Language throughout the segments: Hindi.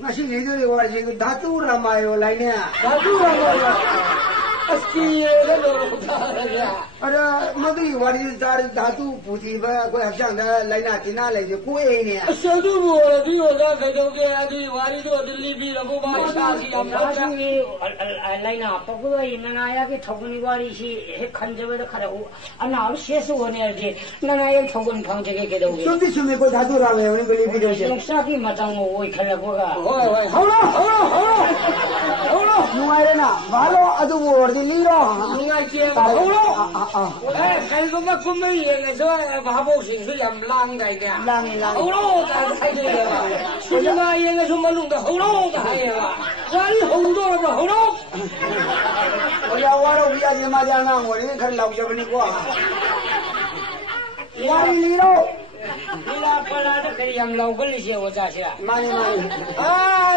Masih itu di luar sih, dhatu ramai lainnya. Dhatu ramai. Aski ada mati waris dari dhatu putih bah, kau hafsan dah lainnya tina lagi, kue ini. Satu buat dia orang kau ke adi waris tu Delhi bi lagu bahasa si amra. lainnya apa kau ini naya ke thoguni waris si khanjawa dah khara hu, anak sesu hoने aje, naya thogun phang jage ke doge. Suami kau dhatu ramai, orang beli video sih. Nuksa ki matang wo ikhala boga. Holo. Nuai na, balu adu bor di liro. Nungai cie. Holo. Kalau mak kumai yang itu bahabu sih yang lang dah dia. Lang. Holo dah saya dia. Sudah yang itu malung dah holo dah ya. Wali holo dah holo. Ya walau biar dia macam nang, ini kan lau je bini gua. Wali liro. Bila pada ada kerjaan local sih wajah sih. Mani.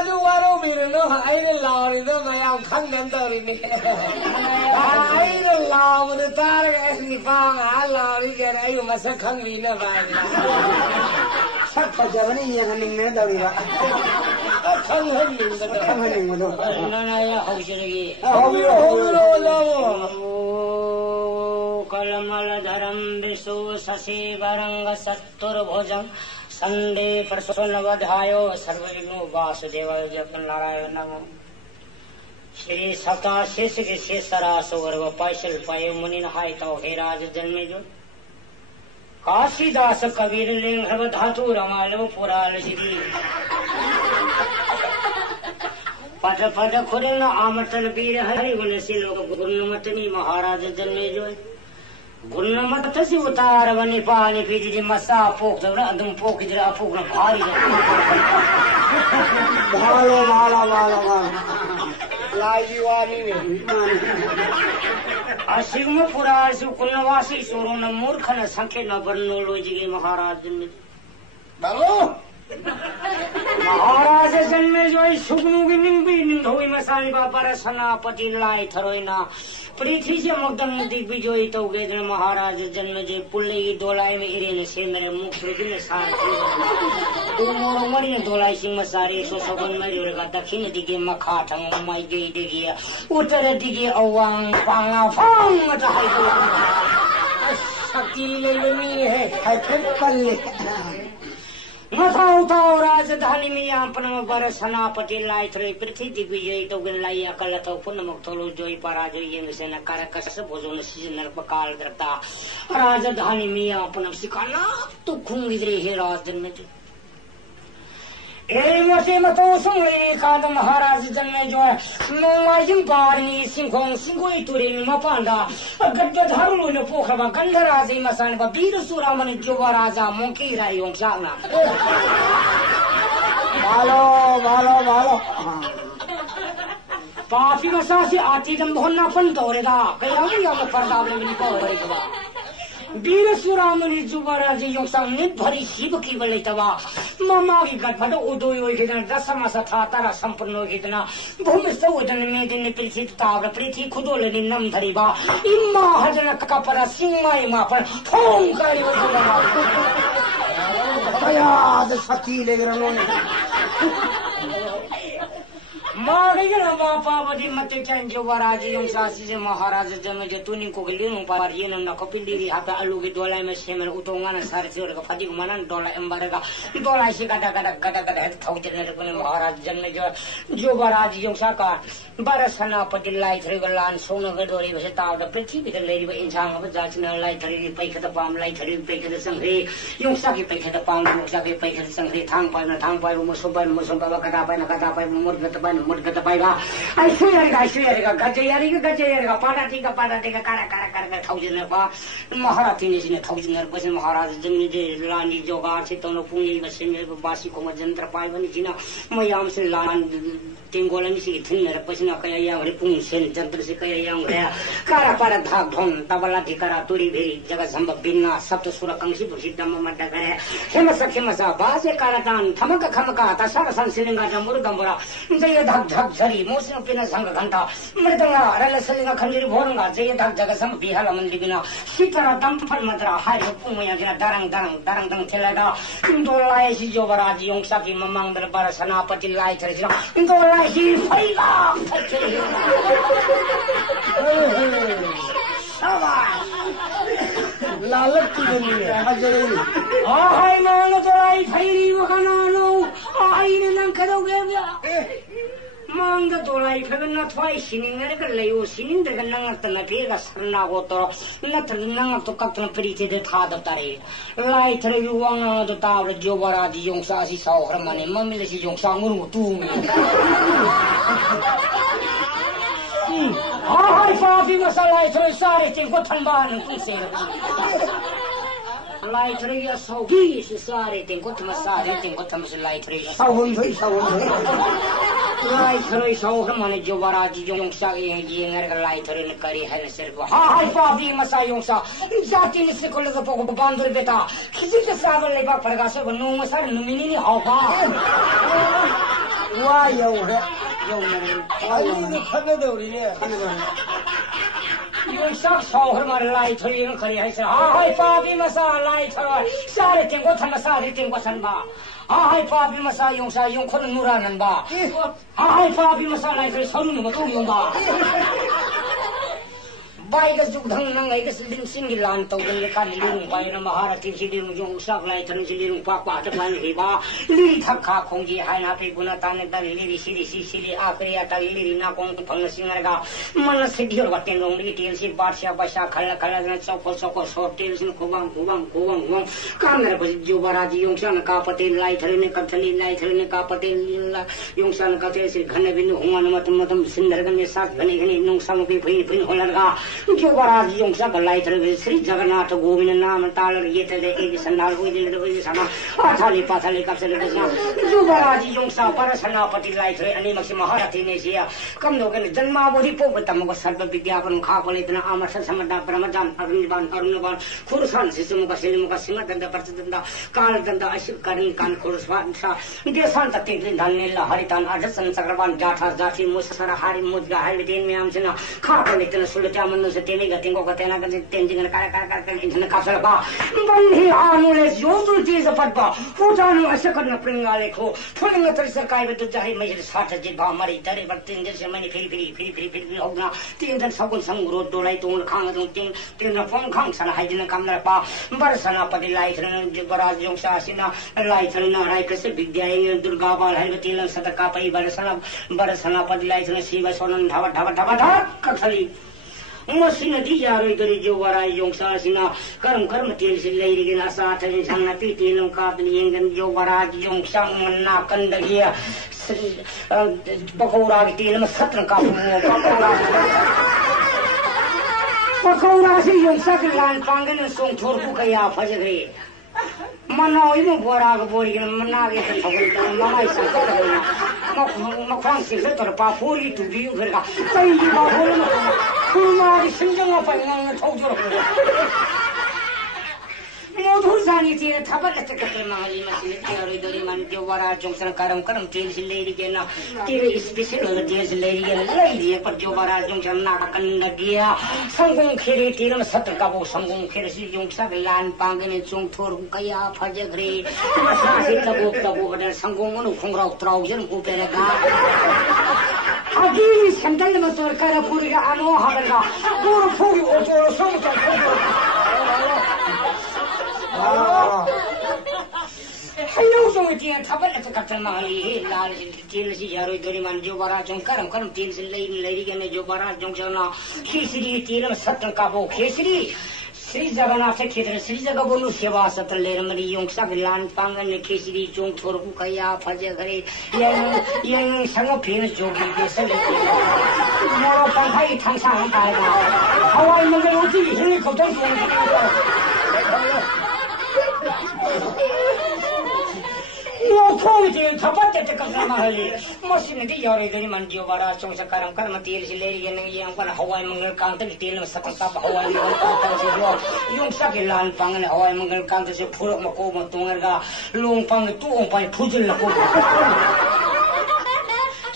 Tu walau biru no, air lau itu macam kan ganda ini. Air lau itu tarik ni pang, lau ini kira air masak kan ni na bang. Sak kerja bini yang hening ni dah dia. Kan hening betul. Kan hening betul. Nana ya haus lagi. कलमल धरम विष्णु शशि वरंग सत्तुर भोजन संडे प्रसन्नवधायो सर्वविघ्नो वासुदेवाय जपन नारायण नमः श्री सता शेष के शेषरा सुवर्ग पैसल पाए मुनि नहाय तो हे राज जन्मे जो काशीदास कबीर लिंग धातु रमालो पुराल श्री पट पट खुरन आमतल वीर हरि गुण सिलोक गुरुमतनी महाराज जन्मे जो गुन्नमत से उतार बनी पानी पीजी मसा पोक जरा अदम पोक जरा पोक न भारी भालो लाई वाली में असिग्म पुराण से कुलवासी सोरो न मूर्ख न संख्य न बरनोलोजी के महाराज ने बाबू महाराज जन्मे जो सुगनु की निंबी निंदोई मसाली बाबा रसनापति लाई थरोइना पृथ्वी से मुक्तम दिग्विजय तो गए दिन महाराज जन्म जे पुल्ले की दोलाई में इरेन से मेरे मुख में सार दो मोर मरी दोलाई सिंह मसारे 156 में जोर का दक्षिण दिगे मखा ठंग माई गई दिगे उत्तर दिगे अवांग पांगा फांग मचाई शक्ति ले लेनी है पल्ले मथाउताओ राजधानी में अपन बर सनापति लाई थरे पृथ्वी दिग्विजय तो गन लाई अकल तो पुनः मुक्तलो जोई पराजय ये से न करकस भोजन सीजन नरपकाल दरता राजधानी में अपन सिकाना तो खुंगी रे हे राजन में ए मसे मतो सुंगले काद महाराज जन्मे जो है नोमाइजिंग पारनी सिंखों सिंगोई तुरिन मपांडा गद्द धरलो न पोखरबा गंधराजी मसान बा वीर सुरामन जोवा राजा मोकी रायों सागना भालो पापी मसा से आती दम भोन्ना पन तोरेदा कया या परदावले में को बरेगा वीर सुरामनी जुबराजी योंसांग ने भरी शिव की बले तवा मामा की गठफट उदोय होय के दशम सथा तारा संपन्न होय के भूमि सौदन में दिन पृथ्वी तावर पृथ्वी खुदोले नम धरिबा इम्मा हजन कपर सिंहाई मा पर ठोंग करी वदला कया सती ले रनो मारे के बापा बदी मते चैन जो वराजी योंसासी से महाराज जन्म जे तुनी को गलिनो पार ये न कपिली हाथ आलू के दोलाई में सेमन उतोंगा न सारे से और फटी को मनन दोला एम्बारेगा दोला से गदा थौजन ने महाराज जन्म जो वराजी योंसा का बरसना पति लाई थरे गलान सोन गडोरी बसे ताव पृथ्वी के लेरी बे इंसान अब जाचन लाई थरे पैखत पाम लाई थरे पैखत संगे योंसा के पैखत पाम योंसा के पैखत संगे थांग पाय मसो पाय कदा पाय मुर्गत पाएगा ऐश्वर्य गजेगा पाटा टीका कारा थौजन पा महाराज ने थौजन बसे महाराज जन्म जे लानी जोगार से तनो पुंगी बसे में बासी को जंत्र पाय बनी जिना मयाम से लान टेंगोलन से थिन पसना कया या रे पुंग से जंत्र से कया या रे कारा पारा धाक ढोन तबला धिकारा तुरी भेरी जगत संभव बिन्ना सप्त सुर कंसी भुषित दम मड्ड करे हेम सखे मसा बासे कारा दान थमक खमका तसर संसिलिंगा जमुर दंबरा 제에 닭작살이 모습은 피나 상각한다 머리다가 알라슬리가 간지를 보는가 제에 닭작아서 비하라면 리비나 시타라 땀팔마더라 하이고 뿡모야 지나 다랑당 텔라다 인돌라에 시조바라지 용사기 만망들 바라사나 아파트 라이트를 지나 인돌라에 파이가 탈퇴 लालच की बनी है हाय मानो तो लाई फाइरी वखाना नो आई ने नंग करोगे क्या मांग तो लाई फगन न थवाई सिनिंग ने कर ले ओ सिनिंग दे नंग त न पेगा सरना को तो न त नंग तो कतन प्रीति दे था दतारे लाई थरे युवांग तो ताव जो बरा दी योंग सा सी साव हर माने मम्मी ले सी योंग सा मुरु तू हाय फाफी मसाला थरे सारे चिंग को थंबान कुसे लाई थरे या सौगी से सारे चिंग को थम सारे चिंग को थम से लाई थरे सावन थई लाई थरे सौ हर माने जो बराजी जो सा ये नर लाई थरे न करी है न सिर्फ हाय फाफी मसा योंग सा जाति ने से को लगा पको बांदर बेटा किसी के सावर ले बा पड़गा से नो मसा नुमिनी नि हावा वाह यो है अली खने दे उरी ने यो सब शौहर मार लाई थोड़ी न खरी है से हाय पापी मसा लाई थोड़ा सारे तिंग को थम सारे तिंग को सनबा हाय पापी मसा यों सा यों खन नुरा नंबा हाय पापी मसा लाई थोड़ी सरू न तो योंबा बाई का जुग ढंग नंग एक सिलिंग सिंगी लान तो गल का लिंग बाई न महारथी सिलिंग जो उसाक लाई थन सिलिंग पापा त पान हेबा ली थक्का खोंगी हाय ना पे गुना ताने द लिरी सिली आखरी आता लिरी ना कोंग फंग सिंगरगा मन सिडियर वटे नोंगी टेल से बादशाह बशा खल्ला खल्ला न चौको सोटेल सिन खोबांग कामर बस जो बराजी योंसन का पते लाई थरे ने कथली लाई थरे ने का पते योंसन का ते से घन बिन हुमान मतम सिंदर गने साथ घने नोंसन पे फिन होलरगा जो बराज योंसा गलाई थरे श्री जगन्नाथ गोविंद नाम तालर ये तले एक संडाल हुई दिल हुई सना आथाली पाथाली कपसले बसा जो बराज योंसा परसनापति लाई थरे अनि मक्ष महारथी ने सिया कम लोगन जन्मावधि पोगतम को सर्व विज्ञापन खा बोले इतना अमर समदा ब्रह्मजान अरुणबान खुरसान सिसुम का सिलम का सिंह दंड परचदंड काल दंड अशिव करी कान खुरसान सा देशान तते धन्य ला हरितान अजसन चक्रवान जाठा जाठी मुससर हारि मुद्गा हारि दिन में हमसना खा बोले इतना सुलटा मन से तेने गतिंग को कतेना गति तेंजिंग कर इंधन कासल बा बंधी आमुले जोजु चीज पटबा फुटानु अशकन प्रिंगाले खो फुलिंग तरसर काय बत जाहि मजर साठ जिबा मरी तरे बर्तिन जैसे मैंने फिर होगा तीन दिन सगुन संगरो डोलाई तो खांग तो तीन फोन खांग सन हाइजन कामना पा बरसना पति लाई थन बराज जों सासिना लाई थन ना राय कसे विद्याय दुर्गा बाल है तीन सतका पई बरसना पति लाई थन शिव सोनन धावा कथली मसिन दी यारो गरी जो वराय जों सासिना कर्म तेल से लेरी गिना साथ है संग पी तीन का यंगन जो बराज जों संग मन्ना कंदगिया पकौड़ा की तेल में सत्र का पकौड़ा से योंसा के लान पांगन सोंग छोर को कया फजरे मनो इमो बोरा को बोरी के मना के तो खबर ममाई से तो मखवान से तर पाफोरी टू भी फिर का कई बाहोल में कुमारी सिंजंगा पर नंग ठोजो मोधुर जानी थी थबर लत कतर माली मछली तेरे दरी मन जो बरा जोंसन करम तेल से लेरी के ना तेरे स्पेशल तेल से लेरी के लेरी पर जो बरा जोंसन ना कंड गया संगुं खेरे तेरे में सत्र का वो संगुं खेरे से जोंसा लान पांगने चोंग थोर कया फजगरे सासे तबो बदर संगुं नु खुंगरा उतराव जन को पेरेगा अगी संदल में तोर कर पूरी का अनो हबरगा पूरा पूरी ओचो संग हेलो जोंटिया थबर लत कतर माली लाल तेल से यारो दरी मान जो बरा जों करम तेल से लेरी के ने जो बरा जों चना खिचड़ी तेल में सत्र का वो खिचड़ी श्री जगन्नाथ क्षेत्र श्री जगह बोलू सेवा सत्र लेर मरी यों सब लान पांगन ने खिचड़ी जों थोर को कया फजे घरे ये संग फिर जोगी के सले मोरो पंखाई ठंसा हम पाएगा हवाई मंगल होती हिल को तो यो फोन जे थपत ते कतना महली मशीन दी यारे दरी मन जो बड़ा चोंस करम तेल से लेरी ने ये हमन हवाई मंगल कांत तेल में सकता हवाई मंगल कांत से जो यों सब लान पांगन हवाई मंगल कांत से फुर मको मतोंगरगा लोंग पांग तू पाई फुजल लको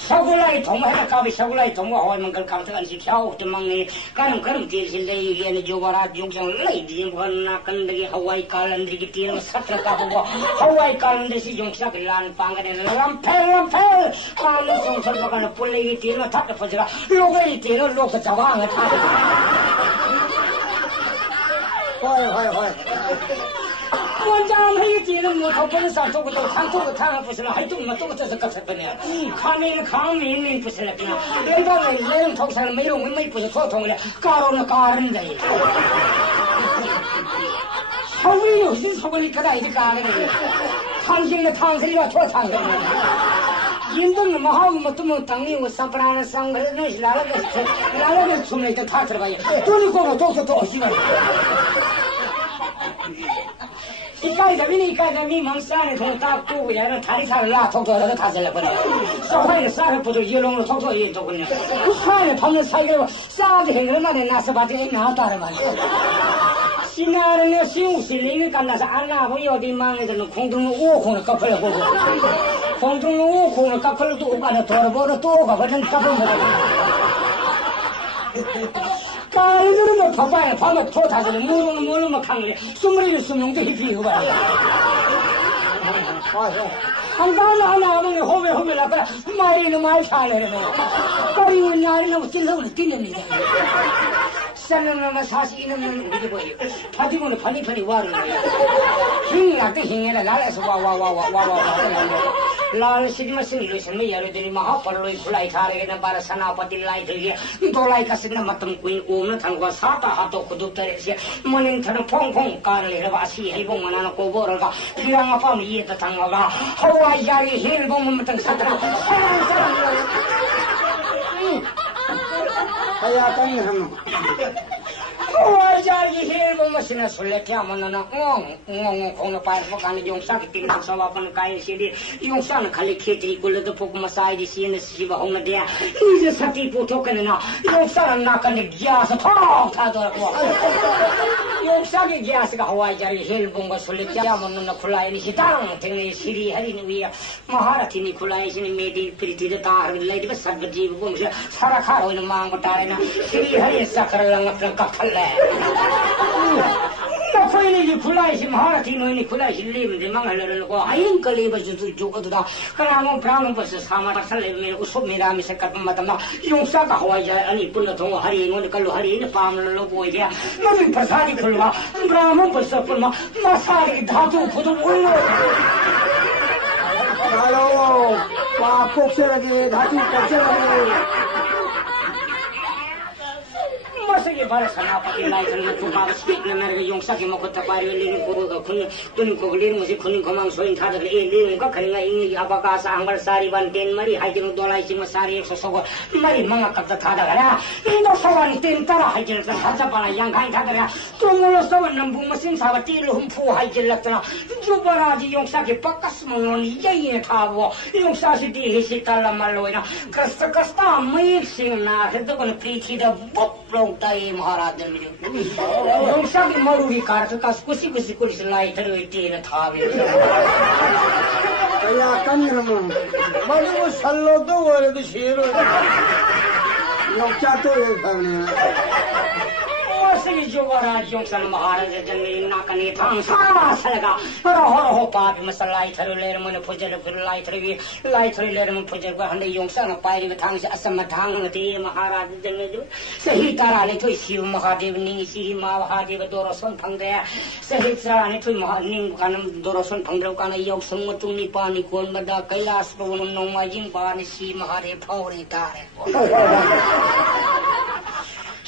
서굴라이 동무해가 까비 서굴라이 동무 허이만걸 까부터 안시 샤오부터 막내 가름 딜실레이 이게는 조바라 용장 레이디 뭐나 건데기 하와이 깔람들이 뛰는 사트라 까보고 하와이 깔람들이 용사기 란 빵가네 람펠 까는 송설바가는 뿔레기 뛰는 타트 퍼지가 로그이 뛰는 로그 자방을 허이. 원장 회의 뛰는 뭐 덕분에 사토부터 산토부 타는 부스는 하이통만 똑같아서 깝sab더냐 카메는 카메는 부스는 그냥 내가 통사는 매용 매 부스 소통을 까로는 까른데 서울이 역시 서울이 그다 이제 까네 당신의 탕슬이와 초탕슬 인도는 뭐하고 뭐또 당이 뭐 사프라는 상그레는 라라가 숨을 때 다 들어가요 돈이 고마 또 시간 이까이다 망산에 돈 딱 두고 얘는 다리살을 놔 톡톡해서 다 잘라버려 소파에 쌀을 부들 이용으로 톡톡이 있더군요 그 산에 밤을 사이로 싸우지 행그러나네 나서 봐지 나왔다는 말이야 시나르네 시우실링을 깔라서 안 나고 어디 망에서는 공중로 오콩을 깎으려 보고 공중로 오콩을 깎으려 또 오가서 돌아보러 또 가버린 깎으면 까르르는 뭐 바빠야 밤에 토타서는 모르는 뭐 강래 숨을 수명도 희피고 말이야 하나 하면 호메 나가 말이는 말 잘해 뭐 까리고 나리는 찔러오는 뛰는이다 산는놈은 사시는 우리도 보여 파티고는 판이 와르는 거야 힘이라도 힘이라 날에서 와 लाल सिद्धि में सिंह में यार दिन महापरलोई खुलाई थारे न बार सनापति लाई थी दोलाई का सिंह मतम क्वीन ओम न थंगवा साता हाथों खुद उतरे से मनिंग थन फोंग कार ले रवासी है वो मना को बोरगा बिरंग अपा में ये तंगवा हवा यारी हिल वो मतंग सतरा कया कहीं हम Wajar hir mo masina sulit ya manana ngong kong pa kan yung sa kiting sa wapan kai sidi yung sa khali kheti kul do pok masai di sin siba hong na dia ni sa ti pu to kan na yung sa na kan gya sa tha do ko yung sa ge gya sa hawai jari hir bong ba sulit ya manana khulai ni hitang tengni siri hari ni wi maharathi ni khulai sin medi priti da tar lai di sab jeev bong sara kha ho na mang batare na siri hari sakar lang ka khalla Kapoi kulai si Maharati ni kulai si lem de mangalar ko ayin kali ba ju da kana mo pram ba sa sama ta sale me usop me ra mi se kat matama yung sa ka hawai ja ani pun thong hari ngon kalu hari ne pam lo bo ya mami prasadi kulwa brahmo ba sa pun ma masari dhatu phudu ullo Halo pa kokse lagi dhatu kokse lagi Masih baru sanapati lain dengan tukar speak nama yung sakit mau kota baru lini kuning kuning masih kuning komang soin thada lini kau kena ini apakah sahang sari banten mari haji dolai si masari sesuatu mari mengakak thada kan ini sawan tentara haji thada pala yang kain thada tunggu sawan nambung mesin sabati lumpu haji lakna jubaraji yung sakit pakas mengoni jaya thabo yung sakit di hisi talam maloina kasta mai singna itu kan priti dah boplong tay महाराज ने yung sabi maruri karto kas kusi lai terus itu na thawe kaya kan naman mali mo sallo to wala to shiro yung chato eh kami Masih juara jongsan Maharaj jangin nakan ni thang sama salaga roho papi masalai tharuler mun pujar lai tharuler mun pujar ba hande jongsan pai ri thang se asam thang ti Maharaj jangin ju sahi tarani thoi Shiv Mahadev ni si Mahadev doroson phang de sahi tarani thoi Mahaning kanam doroson phang de kana yok samatu ni pani kon bada kailas pawan noma jing pani si Mahadev phori tare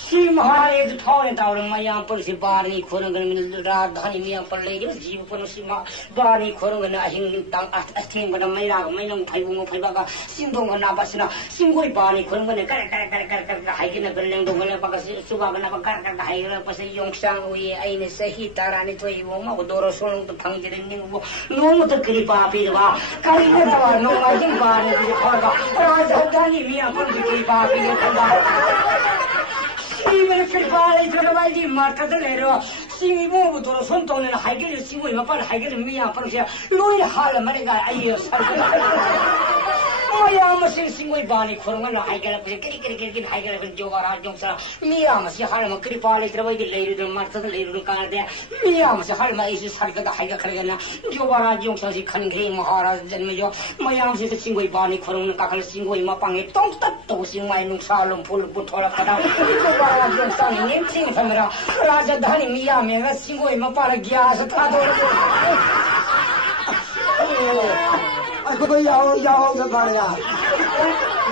Si Maharaj thawne tawre maya par si bani khorang gan rajdhani miya par le jeev par si ma bani khorang gan ahing tang atheng gan mai ra mai nong phaibu phaiba ga sindong na basna singoi bani khorang gan kar hai gin gan leng dong le ba si suba gan ba kar hai ra pas yong sang ui aine sahi tarani thoi wo ma doro solong to phang jere ning wo no to kripa pi ba kari ne ta no ma jing bani ji khaga rajdhani miya par kripa pi ba Ini kerja itu lepas di market lero, sini mau betul sontonan haikal sini mau apa haikal miya apa sih, lori hal mereka ayo मयाम सिंगोई बानी खुरंगन हाइगला पे किरी हाइगला पे जोबारा जोंसा मियाम से हालमा कृपा लेत्रबई लेरु मार्तद लेरु कार दे मियाम से हालमा इस सरकद हाइगा खरगना जोबारा जोंसा से खनगे महाराज जन्म जो मयाम से सिंगोई बानी खुरंगन काखल सिंगोई मा पांगे तोंग तत तो सिंगाई नुसा लम फुल बुथोरा कदा जोबारा जोंसा ने सिंग फमरा राजधानी मियाम में सिंगोई मा पाला ग्यास था दो कोई याओ तो पड़ेगा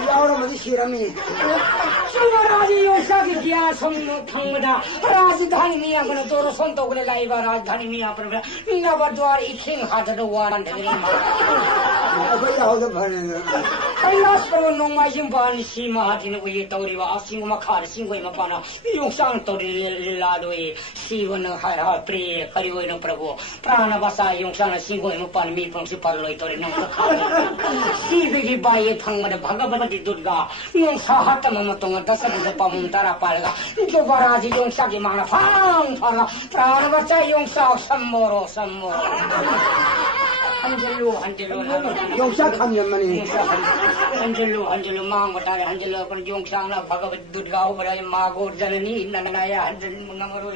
याओ तो मुझे शिरमी राजी योसा की क्या संगदा राजधानी मियां को तोरो संतो को लाइबा राजधानी मियां पर नवद्वार इखिंग हाथ दो वारन ढेरी कोई याओ तो पड़ेगा कैलाश पर नोंगाई जिम बानी सीमा हाथी ने ये तौरीवा आसिंग मखार सिंगोई मपाना योसांग तौरी लाडोए सीवन हाय हाय प्रिय करियो न प्रभु प्राण बसा योसांग सिंगोई मपान मी पंसी पर लोई तौरी न सीबेगी बाये थंगमद भगवती दुर्गा योसा हाथ ममतोंग दशबुध पमुन तारा पालगा जो बराजी योसा की माना फांग फरगा प्राण बचा योसा सम्मोरो अंजलु योसा खामियम मनी अंजलु मांग बतारे अंजलु अपन योंगसांग ना भगवत दुर्गा उपराय मागोर जननी नंदनाया अंजलु नमरो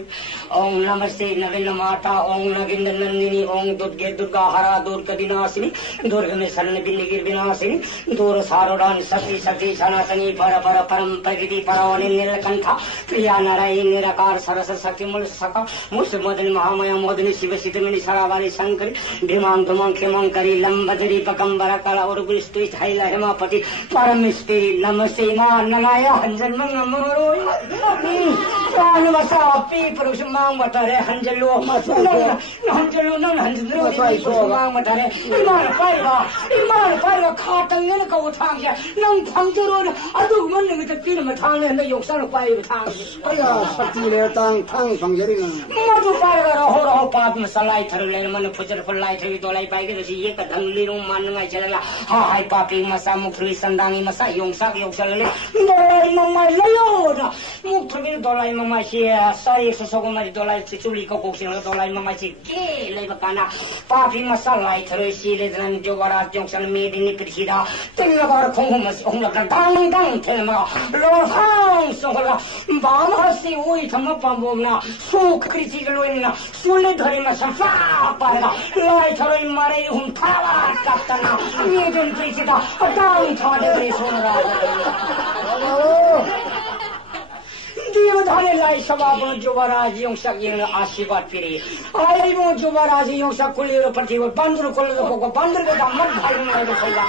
ओम नमस्ते नवीन माता ओम नगिंद नंदिनी ओम दुर्गा हरा दुर्गा विनाशिनी दुर्ग में शरण बिंदगिर विनाशिनी दूर सारोडान सती सनातनी परम प्रकृति परावनी नीलकंठा प्रिया नारायण निराकार सरस शक्ति मूल सका मुस मदन महामाया मोदनी शिव सिद्धमणि सरावारी शंकरी भीमांग धुमांग खेमांकरी लंबधरी पकंबरा कला और गुरुस्तु हैला हेमापति परमेश्वरी नमस्ते मां ननाया हंजन मंगमरो प्राण वसा पी पुरुष मांग मतरे हंजलो नन हंजलो मांग मतरे इमान पाइवा खातंगन को उठांग या नंग फंगरो अदु मन में तीन मठांग ने योगसन पाइ उठांग अया शक्ति ले तांग थांग फंगरी न मधु पाइगा रहो पाप में सलाई थर ले मन फुजर फलाई थरी दोलाई पाइगे तो ये कदम लीरू मानंगा चला हाय पापी मसा मुखरी संदांगी मसा योगसा ले दोलाई मम्मा लयो ना मुखरी दोलाई मम्मा से सारी ससोगमा दोलाई चुली को कोसिन दोलाई मम्मा से के ले बकाना पापी मसा लाई थर सी ले दन जो बड़ा जोंसन में दिन पिछिदा तिंग बार खोंग मस ओम लगा दांग थेमा लो हां सोला बाम हसी ओई थम पम्बोना सुख कृति लोइना सुले धरे न सफा पारा लाई थर मारे हुन थावा कप्तना ये दिन पिछिदा दांग थादे रे सोना देवधाने लाई सवाबन जुवराज योंसा ये आशीर्वाद पिरे आई वो जुवराज योंसा कुलेरो प्रतिव बंदर कुलेरो को बंदर के मत भाई में खोला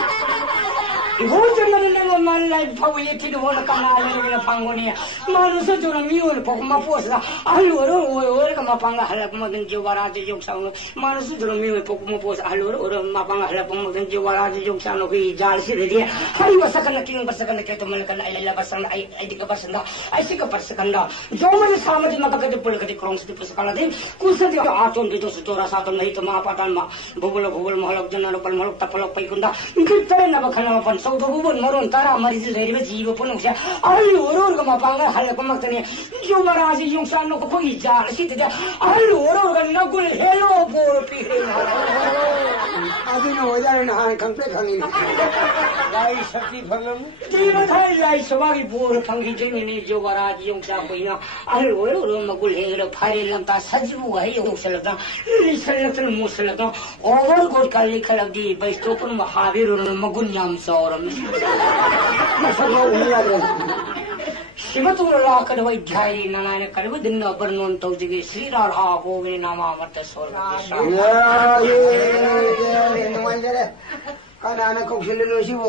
होजन ने मन लाई फवये थिन होन कनाले ने फांगोनिया मानुस जोन मियोर पक मपोसा अलुरो ओर का मपांगा हलक मदन जुवराज योंसा मानुस जोन मियोर पक मपोसा अलुरो और मपांगा हलक मदन जुवराज योंसा नो की जाल से दे हरि वसकन किंग बसकन के तो मन कन आइला बसन आई दिक बसन ऐसे का परसकन जो मन सामति मकके पुल के क्रॉस के पुसकला दे कुछ दे आचोन के तो चोरा सातन नहीं तो महापाटन मा भूगोल महलक जनन पल महलक तपलक पैकुंदा कितरे न बखना अपन सौदो बुबन मरोन तारा मरिज रेरी में जीव पुनुक्षा अलुरो का मपांगा हलक मक्तने जो बराजी योंसा नो को जाल सित दे अलुरो का नगुल हेलो बोल पीरे अभी न हो जाए ना कंपे खंगी लाई शक्ति फलम तीन थाई लाई सवारी बोल फंगी जमीने जो बराजी योंसा कोइना अलुरो मगुल हेलो फारे लंता सजबु है योंसा लिसलतन मुसलता ओवर गोट का लिखल दी बैस्तोपन महावीर मगुन याम सौरम शिवतुल्ला कड़वई ध्याई नारायण कड़व दिन वर्णन तौजिगे श्री राधा गोविंद नामामृत स्वर्ग ये काना को खिले लो शिव